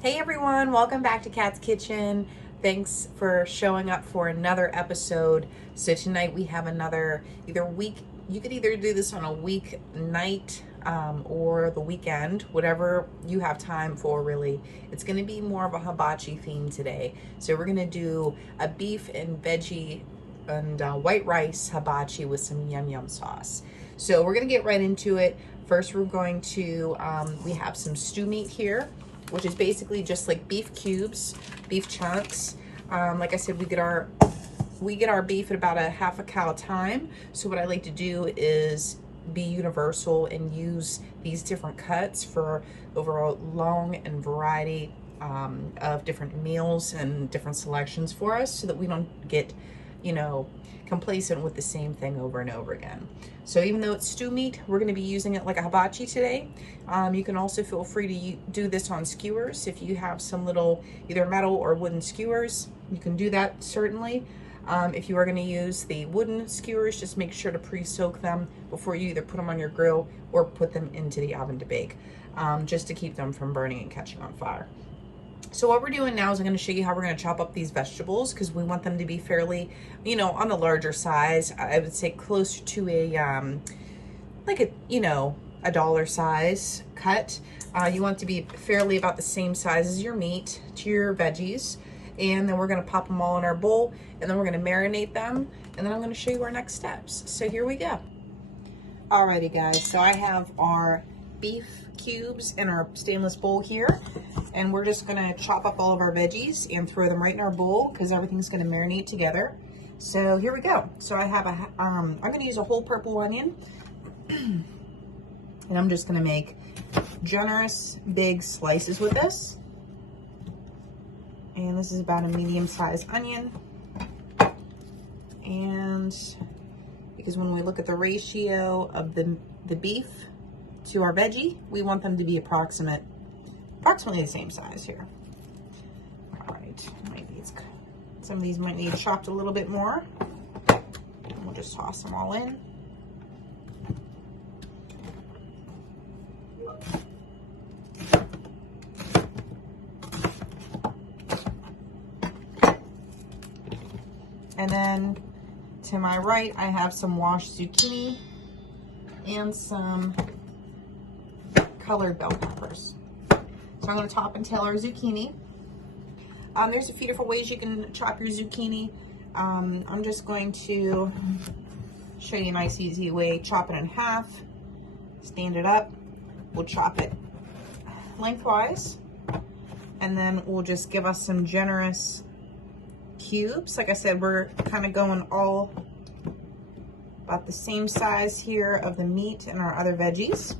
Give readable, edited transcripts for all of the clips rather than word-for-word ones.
Hey everyone, welcome back to Kat's Kitchen. Thanks for showing up for another episode. So tonight we have another you could either do this on a weeknight or the weekend, whatever you have time for really. It's gonna be more of a hibachi theme today. So we're gonna do a beef and veggie and white rice hibachi with some yum yum sauce. So we're gonna get right into it. First we're going to, we have some stew meat here, which is basically just like beef cubes, beef chunks. Like I said, we get our beef at about a half a cow time. So what I like to do is be universal and use these different cuts for overall long and variety of different meals and different selections for us, so that we don't get, complacent with the same thing over and over again. So even though it's stew meat, we're going to be using it like a hibachi today. You can also feel free to do this on skewers. If you have some little either metal or wooden skewers, you can do that certainly. If you are going to use the wooden skewers, just make sure to pre-soak them before you either put them on your grill or put them into the oven to bake, just to keep them from burning and catching on fire. So what we're doing now is I'm going to show you how we're going to chop up these vegetables, because we want them to be fairly, on the larger size. I would say closer to a, like a dollar size cut. You want it to be fairly about the same size as your meat to your veggies. And then we're going to pop them all in our bowl, and then we're going to marinate them. And then I'm going to show you our next steps. So here we go. Alrighty guys, so I have our beef cubes in our stainless bowl here, and we're just gonna chop up all of our veggies and throw them right in our bowl, because everything's gonna marinate together. So here we go. So I have I'm gonna use a whole purple onion and I'm just gonna make generous big slices with this. And this is about a medium-sized onion. And because when we look at the ratio of the beef to our veggie, we want them to be approximately the same size here. All right, some of these might need chopped a little bit more. And we'll just toss them all in. And then to my right, I have some washed zucchini and some colored bell peppers. So I'm going to top and tail our zucchini. There's a few different ways you can chop your zucchini. I'm just going to show you a nice easy way. Chop it in half, stand it up. We'll chop it lengthwise, and then we'll just give us some generous cubes. Like I said, we're kind of going all about the same size here of the meat and our other veggies.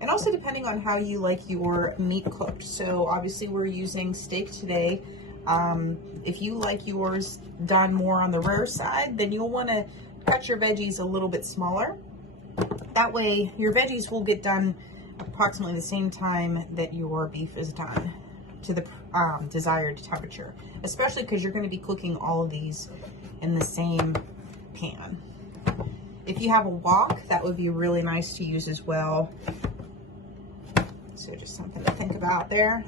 And also depending on how you like your meat cooked. So obviously we're using steak today. If you like yours done more on the rare side, then you'll want to cut your veggies a little bit smaller. That way your veggies will get done approximately the same time that your beef is done, to the desired temperature, especially because you're going to be cooking all of these in the same pan. If you have a wok, that would be really nice to use as well. So just something to think about there.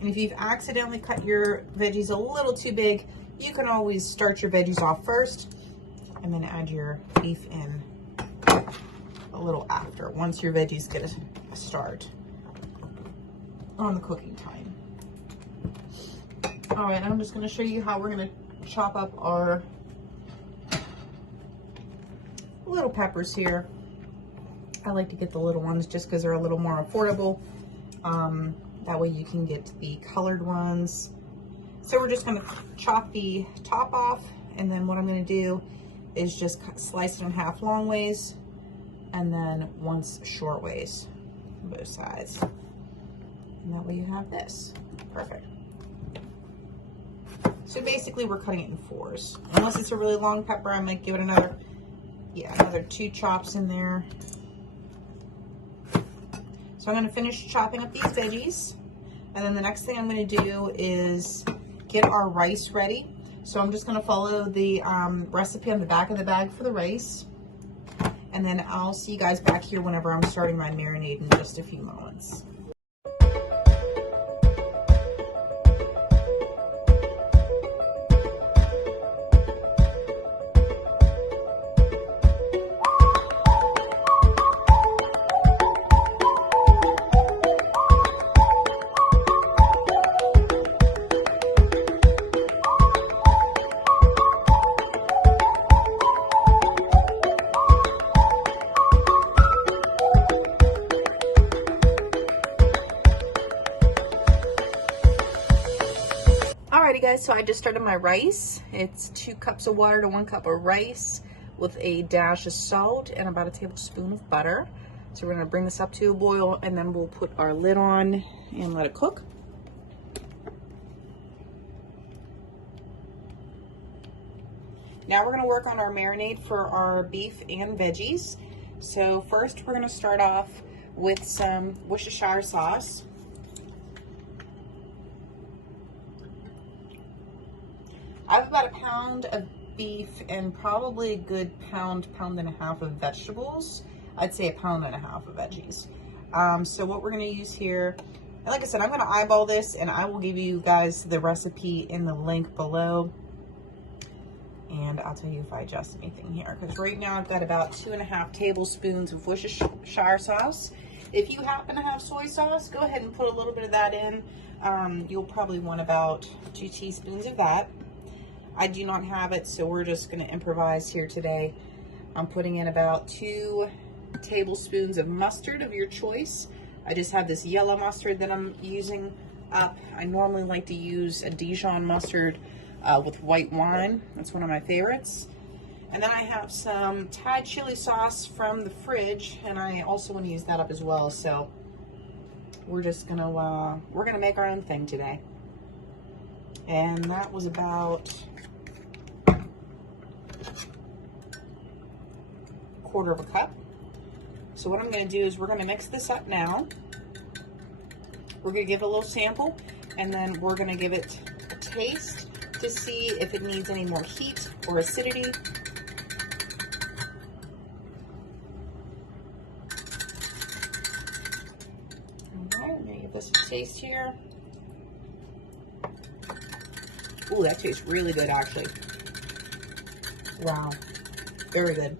And if you've accidentally cut your veggies a little too big, you can always start your veggies off first and then add your beef in a little after, once your veggies get a start on the cooking time. All right, I'm just going to show you how we're going to chop up our little peppers here. I like to get the little ones just because they're a little more affordable. That way you can get the colored ones. So we're just going to chop the top off, and then what I'm going to do is just slice it in half long ways and then once short ways on both sides. And that way you have this. Perfect. So basically we're cutting it in fours. Unless it's a really long pepper, I might give it another 2 chops in there. So I'm going to finish chopping up these veggies, and then the next thing I'm going to do is get our rice ready. So I'm just going to follow the recipe on the back of the bag for the rice. And and then I'll see you guys back here whenever I'm starting my marinade in just a few moments. Alrighty guys, so I just started my rice. It's 2 cups of water to 1 cup of rice with a dash of salt and about a tablespoon of butter. So we're gonna bring this up to a boil and then we'll put our lid on and let it cook. Now we're gonna work on our marinade for our beef and veggies. So first we're gonna start off with some Worcestershire sauce. I have about a pound of beef and probably a good pound and a half of vegetables. I'd say a pound and a half of veggies. So what we're gonna use here, and like I said, I'm gonna eyeball this and I will give you guys the recipe in the link below. And I'll tell you if I adjust anything here, because right now I've got about 2.5 tablespoons of Worcestershire sauce. If you happen to have soy sauce, go ahead and put a little bit of that in. You'll probably want about 2 teaspoons of that. I do not have it, so we're just going to improvise here today. I'm putting in about 2 tablespoons of mustard of your choice. I just have this yellow mustard that I'm using up. I normally like to use a Dijon mustard with white wine. That's one of my favorites. And then I have some Thai chili sauce from the fridge, and I also want to use that up as well. So we're just gonna make our own thing today. And that was about 1/4 cup. So what I'm going to do is we're going to mix this up now. We're going to give it a little sample, and then we're going to give it a taste to see if it needs any more heat or acidity. All right, I'm going to give this a taste here. Ooh, that tastes really good, actually. Wow, very good.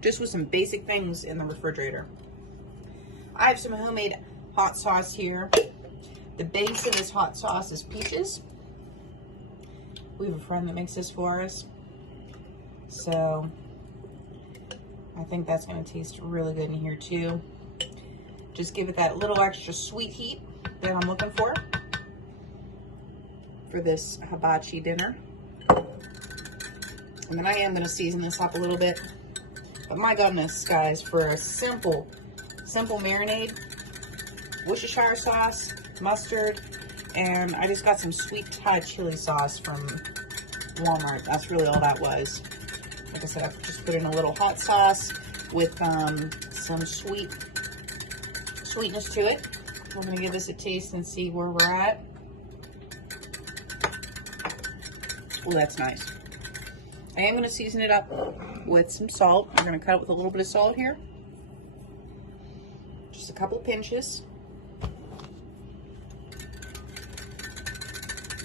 Just with some basic things in the refrigerator. I have some homemade hot sauce here. The base of this hot sauce is peaches. We have a friend that makes this for us. So I think that's gonna taste really good in here too. Just give it that little extra sweet heat that I'm looking for this hibachi dinner. And then I am gonna season this up a little bit. But my goodness, guys, for a simple marinade, Worcestershire sauce, mustard, and I just got some sweet Thai chili sauce from Walmart. That's really all that was. Like I said, I've just put in a little hot sauce with some sweetness to it. We're gonna give this a taste and see where we're at. Oh, that's nice. I am gonna season it up with some salt. I'm gonna cut it with a little bit of salt here. Just a couple pinches.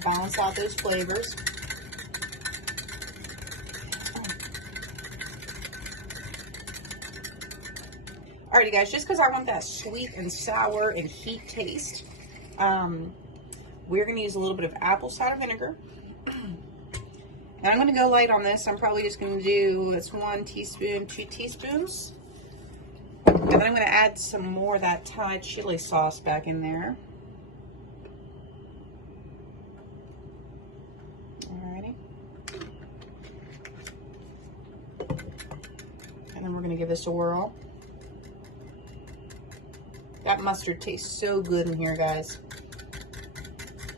Balance out those flavors. Alrighty guys, just because I want that sweet and sour and heat taste, we're gonna use a little bit of apple cider vinegar. And I'm going to go light on this. I'm probably just going to do, it's 1 teaspoon, 2 teaspoons. And then I'm going to add some more of that Thai chili sauce back in there. Alrighty. And then we're going to give this a whirl. That mustard tastes so good in here, guys.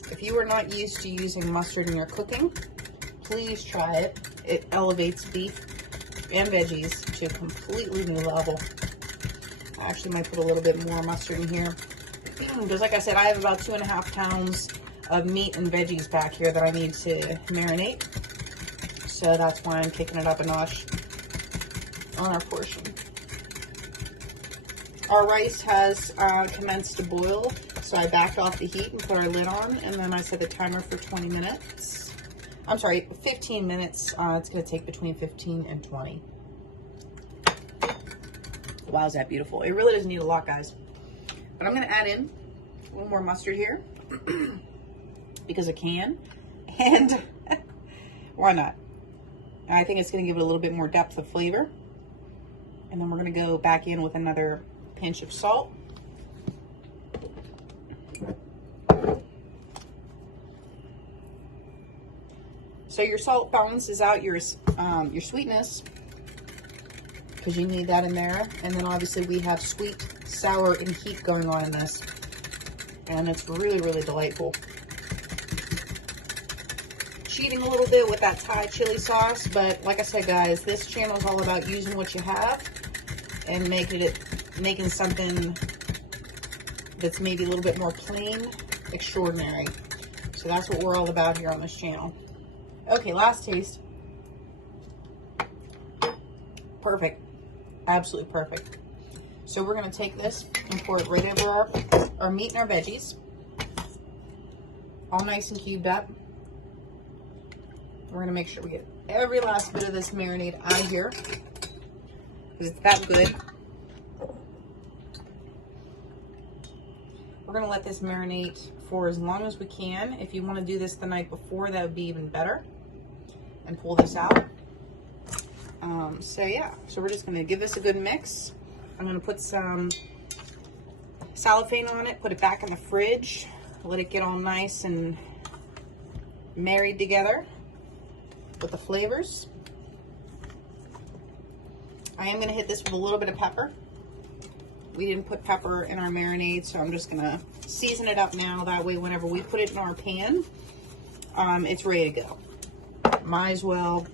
If you are not used to using mustard in your cooking, please try it. It elevates beef and veggies to a completely new level. I actually might put a little bit more mustard in here. Because like I said, I have about 2.5 pounds of meat and veggies back here that I need to marinate. So that's why I'm kicking it up a notch. on our portion. Our rice has commenced to boil, so I backed off the heat and put our lid on, and then I set the timer for 20 minutes. I'm sorry, 15 minutes. It's going to take between 15 and 20. Wow, is that beautiful. It really doesn't need a lot, guys. But I'm going to add in a little more mustard here because I can, and why not? I think it's going to give it a little bit more depth of flavor. And then we're going to go back in with another pinch of salt. So your salt balances out your sweetness, because you need that in there. And then obviously we have sweet, sour, and heat going on in this. And it's really, really delightful. Cheating a little bit with that Thai chili sauce, but like I said, guys, this channel is all about using what you have and making something that's maybe a little bit more plain extraordinary. So that's what we're all about here on this channel. Okay, last taste. Perfect. Absolutely perfect. So we're going to take this and pour it right over our meat and our veggies. All nice and cubed up. We're going to make sure we get every last bit of this marinade out of here, because it's that good. We're going to let this marinate for as long as we can. If you want to do this the night before, that would be even better. And pull this out. So yeah, so we're just going to give this a good mix. I'm going to put some cellophane on it, put it back in the fridge, let it get all nice and married together with the flavors. I am going to hit this with a little bit of pepper. We didn't put pepper in our marinade, so I'm just going to season it up now. That way, whenever we put it in our pan, it's ready to go. Might as well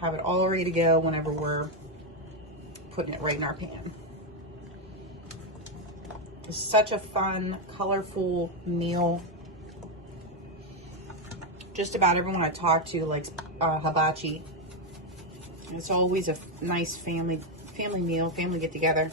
have it all ready to go whenever we're putting it right in our pan. It's such a fun, colorful meal. Just about everyone I talk to likes hibachi. It's always a nice family meal, family get together.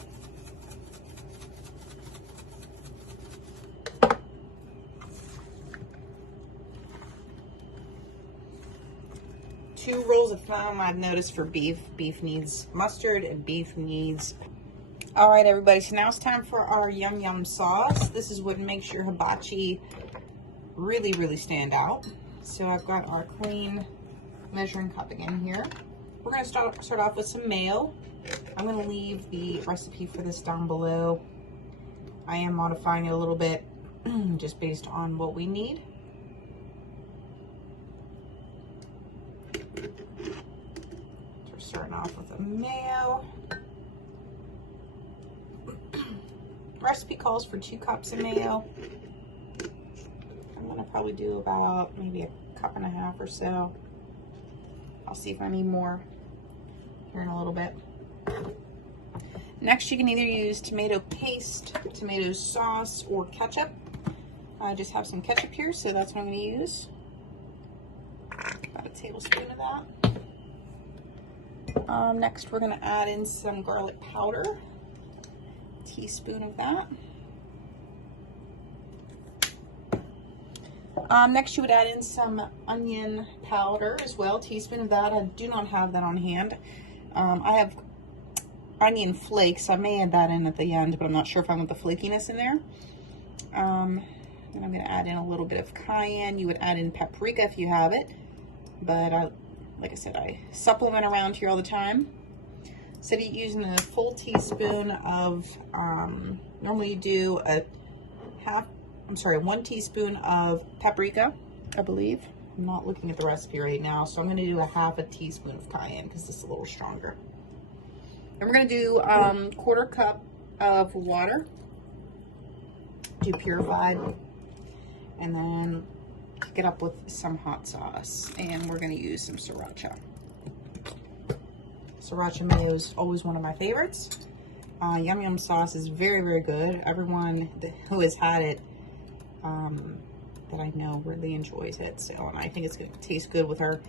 Two rolls of thumb I've noticed for beef. Beef needs mustard and beef needs... All right, everybody, so now it's time for our yum yum sauce. This is what makes your hibachi really, really stand out. So I've got our clean measuring cup again here. We're going to start off with some mayo. I'm going to leave the recipe for this down below. I am modifying it a little bit just based on what we need. So we're starting off with a mayo. Recipe calls for 2 cups of mayo. I'm going to probably do about maybe a cup and a half or so. I'll see if I need more here in a little bit. Next, you can either use tomato paste, tomato sauce, or ketchup. I just have some ketchup here, so that's what I'm going to use. About a tablespoon of that. Next, we're going to add in some garlic powder. A teaspoon of that. Next, you would add in some onion powder as well, a teaspoon of that. I do not have that on hand. I have onion flakes. I may add that in at the end, but I'm not sure if I want the flakiness in there. Then I'm going to add in a little bit of cayenne. You would add in paprika if you have it, but like I said, I supplement around here all the time. Instead of using a full teaspoon of, normally you do a 1 teaspoon of paprika, I believe. I'm not looking at the recipe right now, so I'm going to do a 1/2 teaspoon of cayenne because this is a little stronger. And we're going to do 1/4 cup of water, do purified, and then kick it up with some hot sauce. And we're going to use some sriracha. Sriracha mayo is always one of my favorites. Yum Yum sauce is very, very good. Everyone who has had it that I know really enjoys it. So, and I think it's going to taste good with our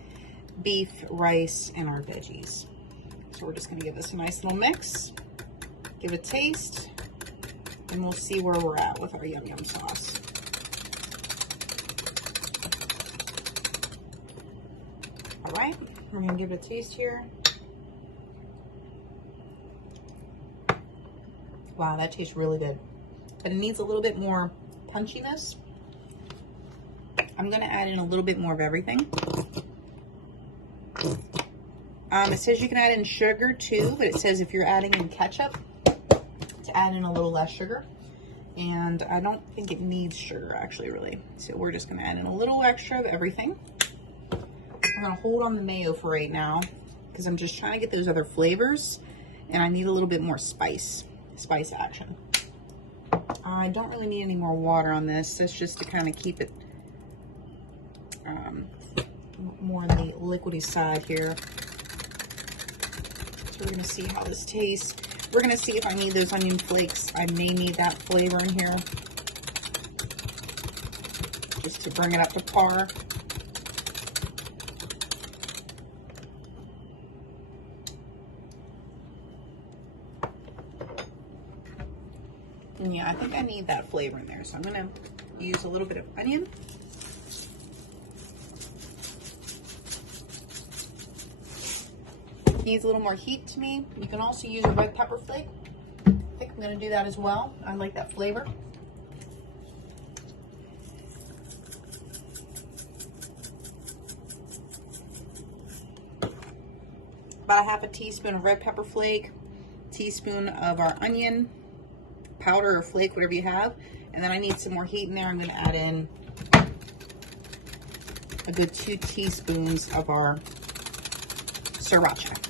beef, rice, and our veggies. So we're just gonna give this a nice little mix, give it a taste, and we'll see where we're at with our yum yum sauce. All right, we're gonna give it a taste here. Wow, that tastes really good. But it needs a little bit more punchiness. I'm gonna add in a little bit more of everything. It says you can add in sugar too, but it says if you're adding in ketchup, to add in a little less sugar. And I don't think it needs sugar actually, really. So we're just gonna add in a little extra of everything. I'm gonna hold on the mayo for right now because I'm just trying to get those other flavors and I need a little bit more spice action. I don't really need any more water on this. That's just to kind of keep it more on the liquidy side here. So we're gonna see how this tastes. We're gonna see if I need those onion flakes. I may need that flavor in here just to bring it up to par. And yeah, I think I need that flavor in there. So I'm gonna use a little bit of onion. Needs a little more heat to me. You can also use a red pepper flake. I think I'm gonna do that as well. I like that flavor. About a half a teaspoon of red pepper flake, teaspoon of our onion powder or flake, whatever you have. And then I need some more heat in there. I'm gonna add in a good 2 teaspoons of our sriracha.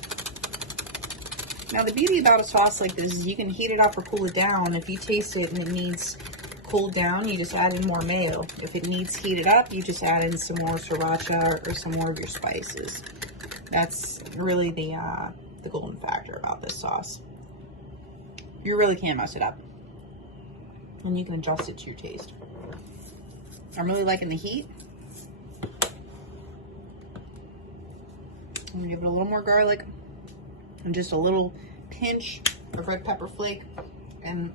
Now the beauty about a sauce like this is you can heat it up or cool it down. If you taste it and it needs cooled down, you just add in more mayo. If it needs heated up, you just add in some more sriracha or some more of your spices. That's really the golden factor about this sauce. You really can't mess it up. And you can adjust it to your taste. I'm really liking the heat. I'm gonna give it a little more garlic and just a little pinch of red pepper flake. And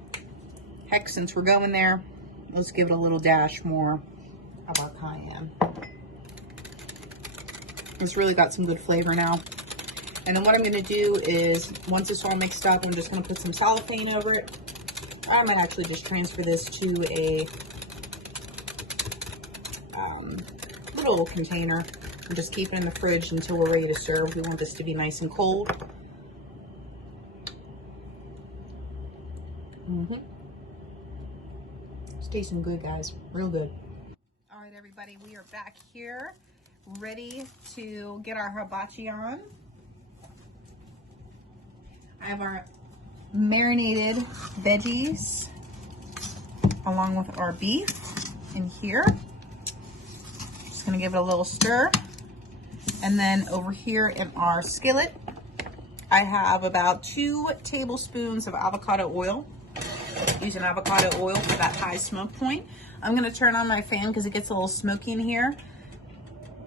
heck, since we're going there, let's give it a little dash more of our cayenne. It's really got some good flavor now. And then what I'm gonna do is, once it's all mixed up, I'm just gonna put some cellophane over it. I might actually just transfer this to a little container and just keep it in the fridge until we're ready to serve. We want this to be nice and cold. It's tasting good, guys. Real good. All right, everybody, we are back here, ready to get our hibachi on. I have our marinated veggies along with our beef in here. Just gonna give it a little stir. And then over here in our skillet, I have about 2 tablespoons of avocado oil. Using avocado oil for that high smoke point. I'm gonna turn on my fan because it gets a little smoky in here.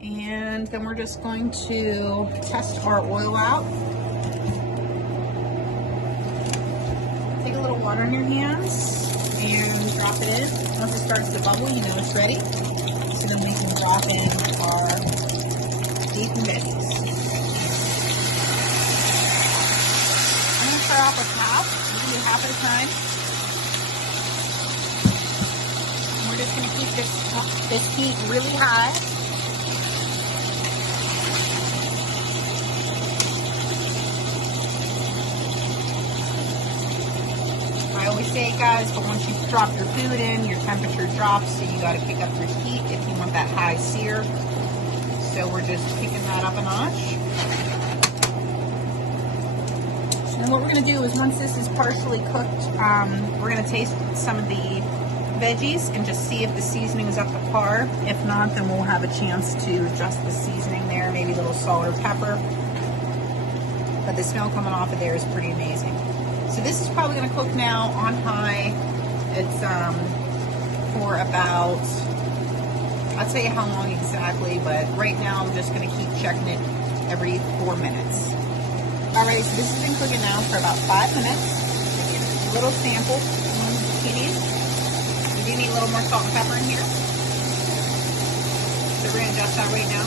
And then we're just going to test our oil out. Take a little water in your hands and drop it in. Once it starts to bubble, you know it's ready. So then we can drop in our beef and veggies. I'm gonna start off with half. You can do half at a time. We're just gonna keep this heat really high. I always say it, guys, but once you drop your food in, your temperature drops, so you gotta pick up your heat if you want that high sear. So we're just kicking that up a notch. And what we're gonna do is once this is partially cooked, we're gonna taste some of the veggies and just see if the seasoning is up to par. If not, then we'll have a chance to adjust the seasoning there, maybe a little salt or pepper. But the smell coming off of there is pretty amazing. So this is probably going to cook now on high. It's for about, I'll tell you how long exactly, but right now I'm just going to keep checking it every 4 minutes. Alright, so this has been cooking now for about 5 minutes. A little sample on the zucchinis. We do need a little more salt and pepper in here. So we're going to adjust that right now.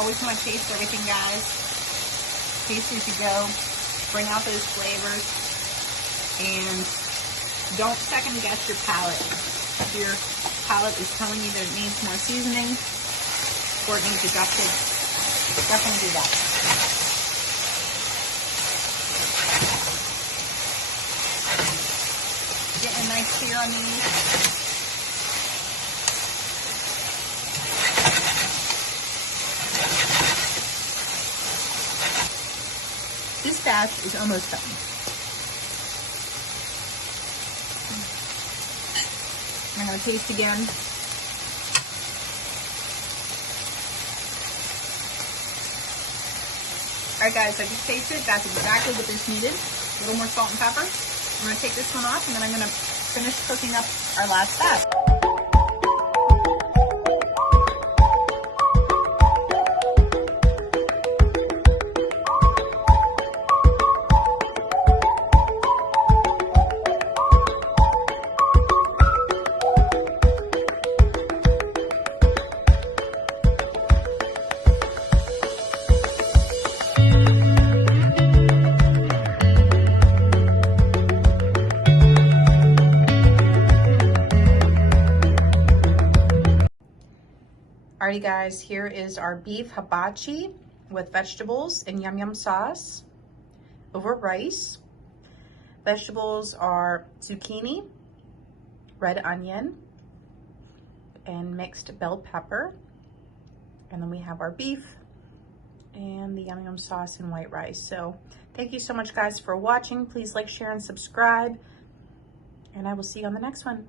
Always want to taste everything, guys. Taste as you go. Bring out those flavors. And don't second guess your palate. If your palate is telling you that it needs more seasoning or it needs adjusted, definitely do that. Getting a nice sear on these. This batch is almost done. I'm going to taste again. Alright guys, I just tasted. That's exactly what this needed. A little more salt and pepper. I'm going to take this one off and then I'm going to finish cooking up our last batch. Alrighty guys, here is our beef hibachi with vegetables and yum yum sauce over rice. Vegetables are zucchini, red onion, and mixed bell pepper. And then we have our beef and the yum yum sauce and white rice. So thank you so much guys for watching. Please like, share, and subscribe. And I will see you on the next one.